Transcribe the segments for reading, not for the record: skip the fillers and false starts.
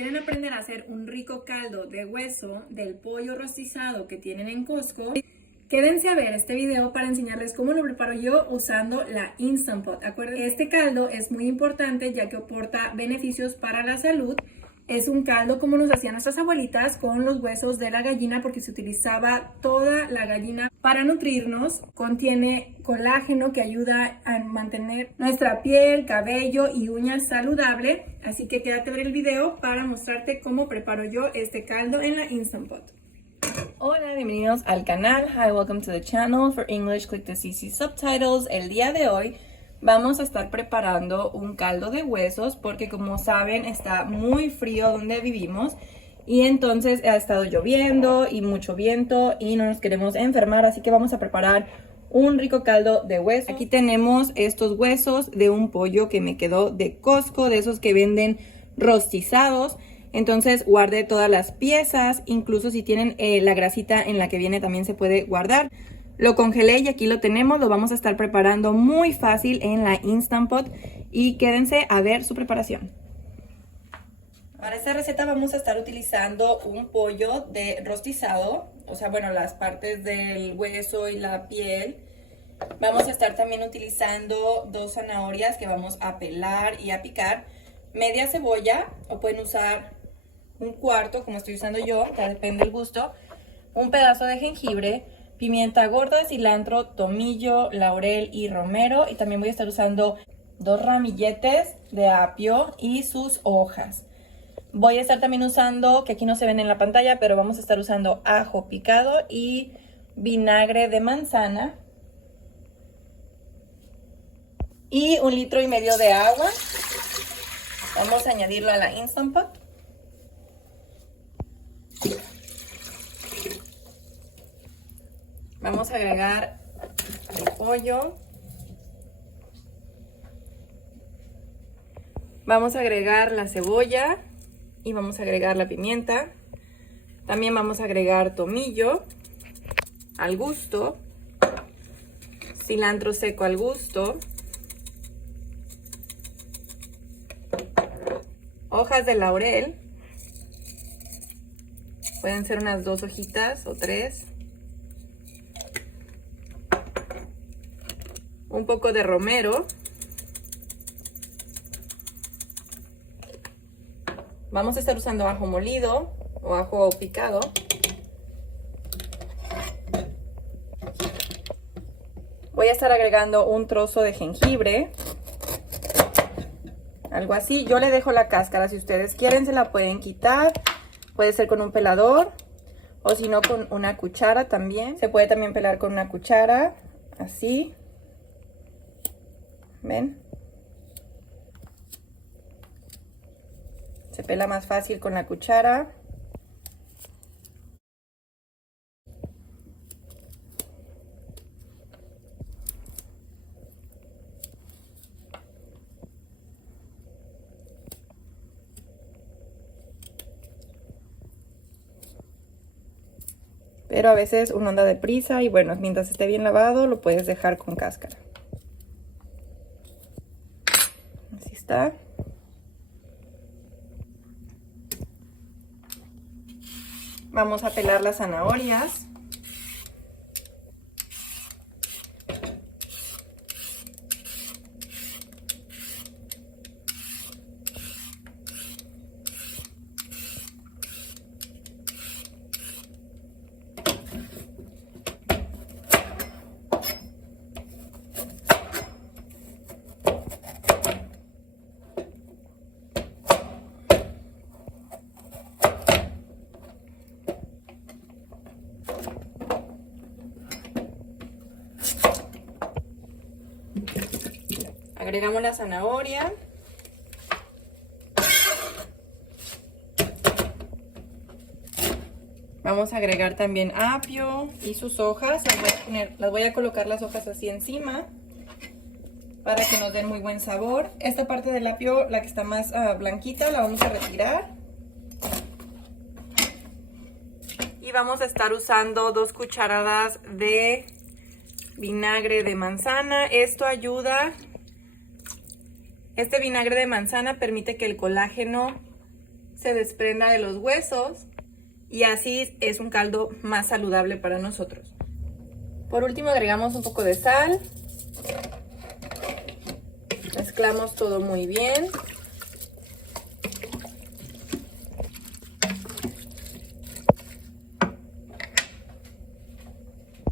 ¿Quieren aprender a hacer un rico caldo de hueso del pollo rostizado que tienen en Costco? Quédense a ver este video para enseñarles cómo lo preparo yo usando la Instant Pot. Acuérdense, este caldo es muy importante ya que aporta beneficios para la salud. Es un caldo como nos hacían nuestras abuelitas con los huesos de la gallina porque se utilizaba toda la gallina para nutrirnos. Contiene colágeno que ayuda a mantener nuestra piel, cabello y uñas saludable. Así que quédate a ver el video para mostrarte cómo preparo yo este caldo en la Instant Pot. Hola, bienvenidos al canal. Hi, welcome to the channel. For English, click the CC subtitles. El día de hoy vamos a estar preparando un caldo de huesos porque, como saben, está muy frío donde vivimos y entonces ha estado lloviendo y mucho viento y no nos queremos enfermar, así que vamos a preparar un rico caldo de huesos. Aquí tenemos estos huesos de un pollo que me quedó de Costco, de esos que venden rostizados. Entonces guardé todas las piezas, incluso si tienen la grasita en la que viene también se puede guardar. Lo congelé y aquí lo tenemos, lo vamos a estar preparando muy fácil en la Instant Pot y quédense a ver su preparación. Para esta receta vamos a estar utilizando un pollo de rostizado, o sea, bueno, las partes del hueso y la piel. Vamos a estar también utilizando 2 zanahorias que vamos a pelar y a picar, media cebolla, o pueden usar un cuarto, como estoy usando yo, ya depende del gusto, un pedazo de jengibre, pimienta gorda, cilantro, tomillo, laurel y romero. Y también voy a estar usando 2 ramilletes de apio y sus hojas. Voy a estar también usando, que aquí no se ven en la pantalla, pero vamos a estar usando ajo picado y vinagre de manzana. Y 1,5 litros de agua. Vamos a añadirlo a la Instant Pot. Vamos a agregar el pollo. Vamos a agregar la cebolla y vamos a agregar la pimienta. También vamos a agregar tomillo al gusto, cilantro seco al gusto, hojas de laurel. Pueden ser unas 2 hojitas o 3. Un poco de romero. Vamos a estar usando ajo molido o ajo picado. Voy a estar agregando un trozo de jengibre. Algo así. Yo le dejo la cáscara. Si ustedes quieren se la pueden quitar. Puede ser con un pelador o si no con una cuchara también. Se puede también pelar con una cuchara. Así. ¿Ven? Se pela más fácil con la cuchara. Pero a veces uno anda deprisa y bueno, mientras esté bien lavado lo puedes dejar con cáscara. Así está. Vamos a pelar las zanahorias. Agregamos la zanahoria. Vamos a agregar también apio y sus hojas. Las voy a colocar las hojas así encima para que nos den muy buen sabor. Esta parte del apio, la que está más blanquita, la vamos a retirar. Y vamos a estar usando 2 cucharadas de vinagre de manzana. Esto ayuda. Este vinagre de manzana permite que el colágeno se desprenda de los huesos y así es un caldo más saludable para nosotros. Por último agregamos un poco de sal. Mezclamos todo muy bien.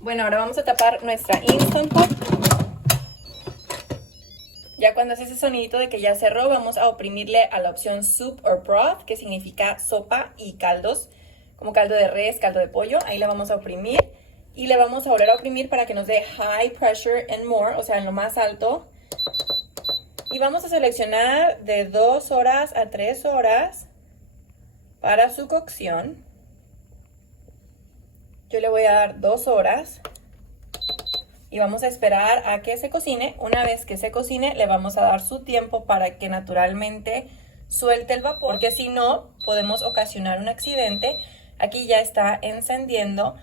Bueno, ahora vamos a tapar nuestra Instant Pot. Ya cuando hace ese sonidito de que ya cerró, vamos a oprimirle a la opción Soup or Broth, que significa sopa y caldos, como caldo de res, caldo de pollo. Ahí le vamos a oprimir y le vamos a volver a oprimir para que nos dé High Pressure and More, o sea, en lo más alto. Y vamos a seleccionar de 2 horas a 3 horas para su cocción. Yo le voy a dar 2 horas y vamos a esperar a que se cocine. Una vez que se cocine, le vamos a dar su tiempo para que naturalmente suelte el vapor, porque si no, podemos ocasionar un accidente. Aquí ya está encendiendo.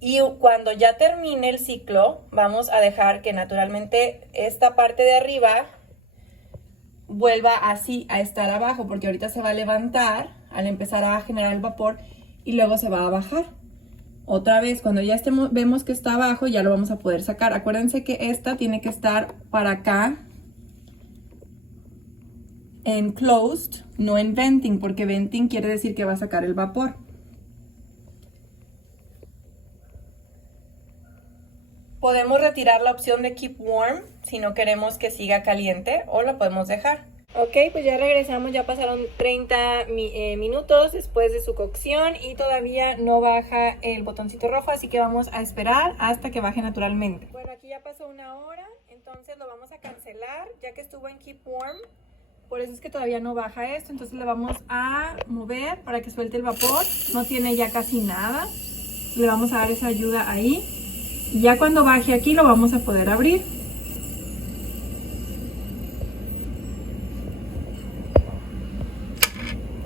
Y cuando ya termine el ciclo, vamos a dejar que naturalmente esta parte de arriba vuelva así a estar abajo, porque ahorita se va a levantar al empezar a generar el vapor y luego se va a bajar. Otra vez, cuando ya vemos que está abajo, ya lo vamos a poder sacar. Acuérdense que esta tiene que estar para acá en closed, no en venting, porque venting quiere decir que va a sacar el vapor. Podemos retirar la opción de Keep Warm si no queremos que siga caliente, o la podemos dejar. Ok, pues ya regresamos, ya pasaron 30 minutos después de su cocción y todavía no baja el botoncito rojo, así que vamos a esperar hasta que baje naturalmente. Bueno, aquí ya pasó 1 hora, entonces lo vamos a cancelar ya que estuvo en Keep Warm. Por eso es que todavía no baja esto, entonces le vamos a mover para que suelte el vapor. No tiene ya casi nada, le vamos a dar esa ayuda ahí. Y ya cuando baje aquí lo vamos a poder abrir.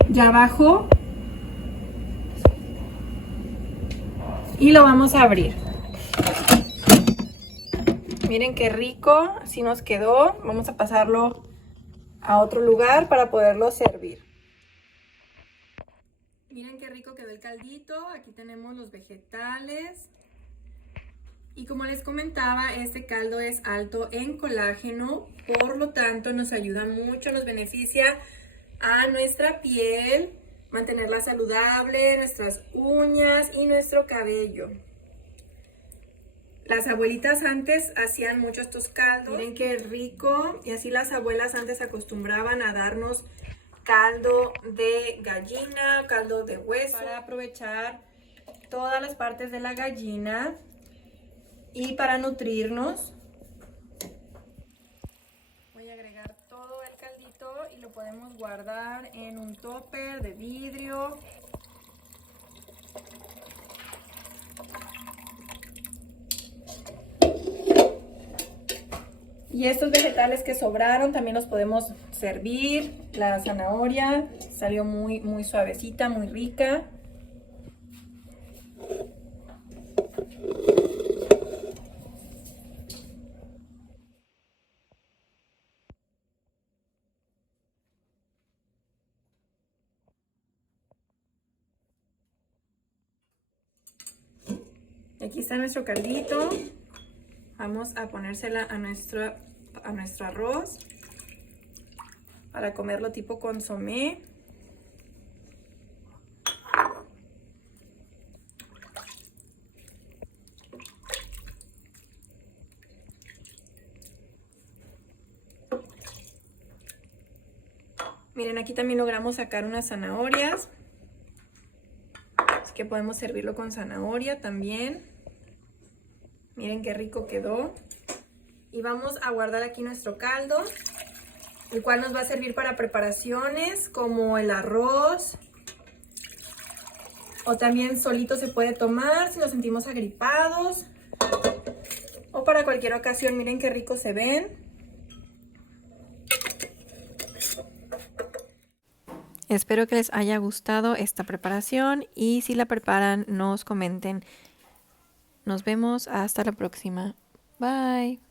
Ya bajó. Y lo vamos a abrir. Miren qué rico, así nos quedó. Vamos a pasarlo a otro lugar para poderlo servir. Miren qué rico quedó el caldito. Aquí tenemos los vegetales. Y como les comentaba, este caldo es alto en colágeno, por lo tanto nos ayuda mucho, nos beneficia a nuestra piel, mantenerla saludable, nuestras uñas y nuestro cabello. Las abuelitas antes hacían mucho estos caldos. Miren qué rico. Y así las abuelas antes acostumbraban a darnos caldo de gallina, caldo de hueso, para aprovechar todas las partes de la gallina y para nutrirnos. Voy a agregar todo el caldito y lo podemos guardar en un tupper de vidrio. Y estos vegetales que sobraron también los podemos servir. La zanahoria salió muy suavecita, muy rica. Aquí está nuestro caldito. Vamos a ponérsela a nuestro arroz para comerlo tipo consomé. Miren, aquí también logramos sacar unas zanahorias. Así que podemos servirlo con zanahoria también. Miren qué rico quedó. Y vamos a guardar aquí nuestro caldo, el cual nos va a servir para preparaciones como el arroz. O también solito se puede tomar si nos sentimos agripados. O para cualquier ocasión. Miren qué rico se ven. Espero que les haya gustado esta preparación y si la preparan nos comenten. Nos vemos hasta la próxima. Bye.